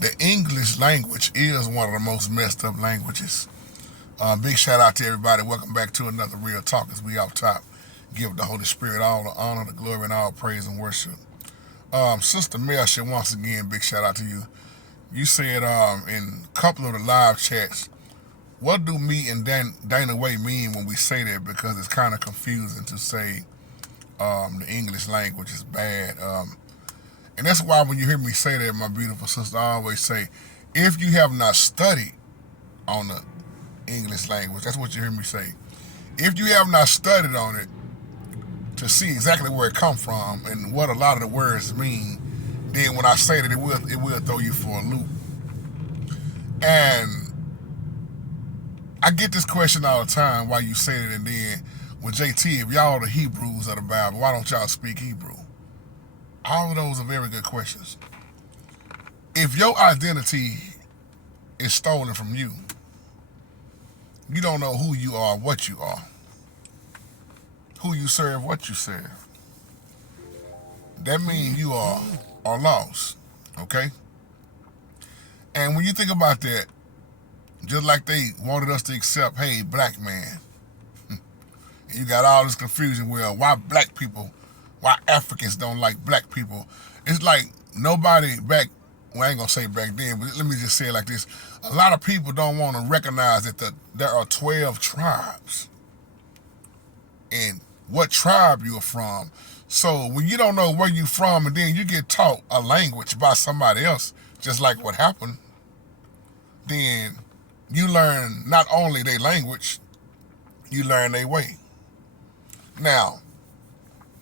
The English language is one of the most messed up languages. Big shout out to everybody. Welcome back to another Real Talk as we off top. Give the Holy Spirit all the honor, the glory, and all praise and worship. Sister Melcia, once again, big shout out to you. You said in a couple of the live chats, what do me and Dana Way mean when we say that? Because it's kind of confusing to say the English language is bad. And that's why when you hear me say that, my beautiful sister, I always say, if you have not studied on the English language, that's what you hear me say. If you have not studied on it to see exactly where it come from and what a lot of the words mean, then when I say that, it will throw you for a loop. And I get this question all the time, why you say it, and then, well, JT, if y'all are the Hebrews of the Bible, why don't y'all speak Hebrew? All of those are very good questions. If your identity is stolen from you, you don't know who you are, what you are, who you serve, what you serve. That means you are lost, okay? And when you think about that, just like they wanted us to accept, hey, black man, you got all this confusion, well, why black people, why Africans don't like black people? It's like nobody back, well, I ain't gonna say back then, but let me just say it like this. A lot of people don't want to recognize that there are 12 tribes and what tribe you're from. So when you don't know where you're from and then you get taught a language by somebody else, just like what happened, then you learn not only their language, you learn their way. Now,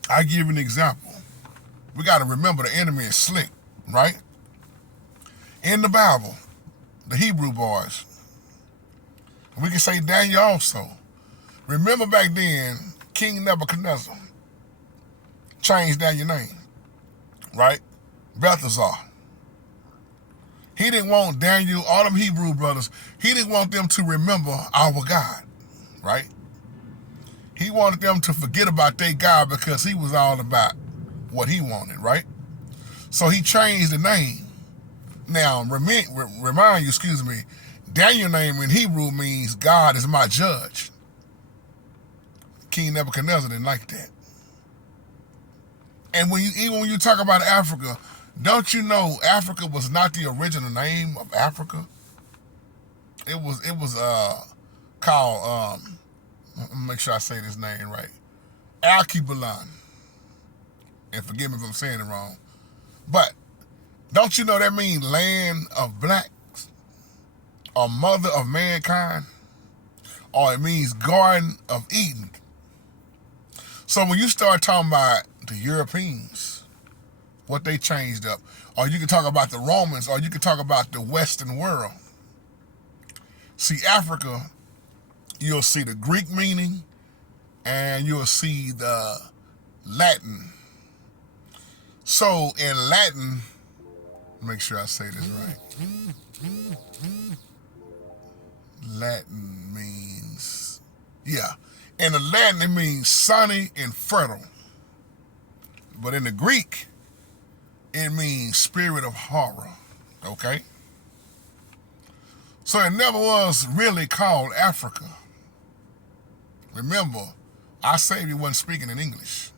I give you an example. We got to remember the enemy is slick, right? In the Bible, the Hebrew boys, we can say Daniel also. Remember back then, King Nebuchadnezzar changed Daniel's name, right? Balthazar. He didn't want Daniel, all them Hebrew brothers, he didn't want them to remember our God, right? He wanted them to forget about their God because he was all about what he wanted, right? So he changed the name. Now, remind you, Daniel's name in Hebrew means God is my judge. King Nebuchadnezzar didn't like that. And even when you talk about Africa, don't you know Africa was not the original name of Africa? It was called, I'm gonna make sure I say this name right, Alkebulan. And forgive me if I'm saying it wrong. But don't you know that means land of blacks or mother of mankind? Or it means Garden of Eden. So when you start talking about the Europeans, what they changed up, or you can talk about the Romans, or you can talk about the Western world. See, Africa, you'll see the Greek meaning, and you'll see the Latin. So in Latin, make sure I say this right. Latin means, in the Latin it means sunny and fertile. But in the Greek, it means spirit of horror, okay? So it never was really called Africa. Remember, I said it wasn't speaking in English.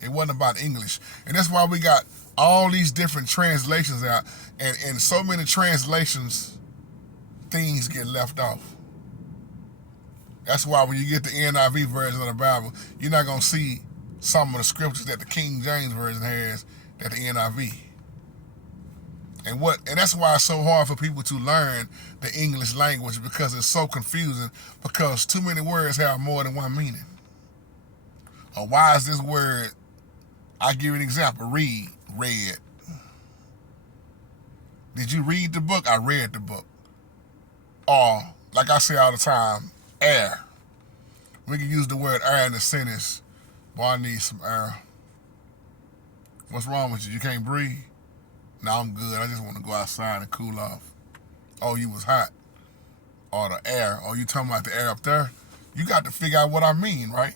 It wasn't about English. And that's why we got all these different translations out. And in so many translations, things get left off. That's why when you get the NIV version of the Bible, you're not going to see some of the scriptures that the King James Version has that the NIV. And that's why it's so hard for people to learn the English language, because it's so confusing, because too many words have more than one meaning. Or why is this word, I'll give you an example, read, read. Did you read the book? I read the book. Or, like I say all the time, air. We can use the word air in a sentence. Boy, I need some air. What's wrong with you? You can't breathe? No, I'm good. I just want to go outside and cool off. Oh, you was hot. Or the air. Oh, you talking about the air up there? You got to figure out what I mean, right?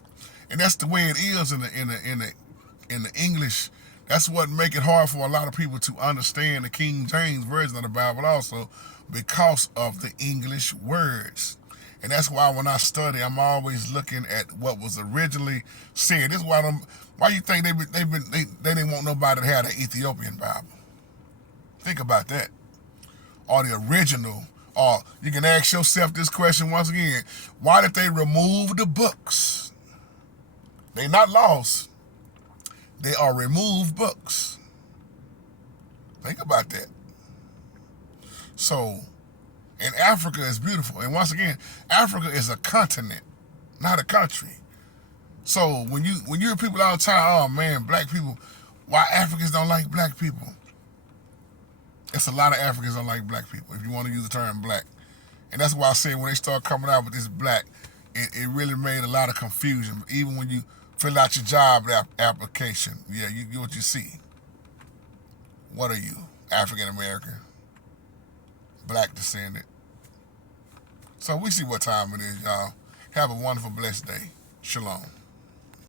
And that's the way it is in the English That's what make it hard for a lot of people to understand the King James version of the Bible also, because of the English words. And that's why when I study, I'm always looking at what was originally said. This is why you think they didn't want nobody to have the Ethiopian Bible. Think about that. Or the original. Or you can ask yourself this question once again. Why did they remove the books? They not lost. They are removed books. Think about that. So, and Africa is beautiful. And once again, Africa is a continent, not a country. So when you hear people all the time, oh man, black people, why Africans don't like black people? It's a lot of Africans don't like black people, if you want to use the term black. And that's why I say when they start coming out with this black, it really made a lot of confusion. Even when you fill out your job application, yeah, you get what you see. What are you? African American? Black descendant? So we see what time it is, y'all. Have a wonderful, blessed day. Shalom.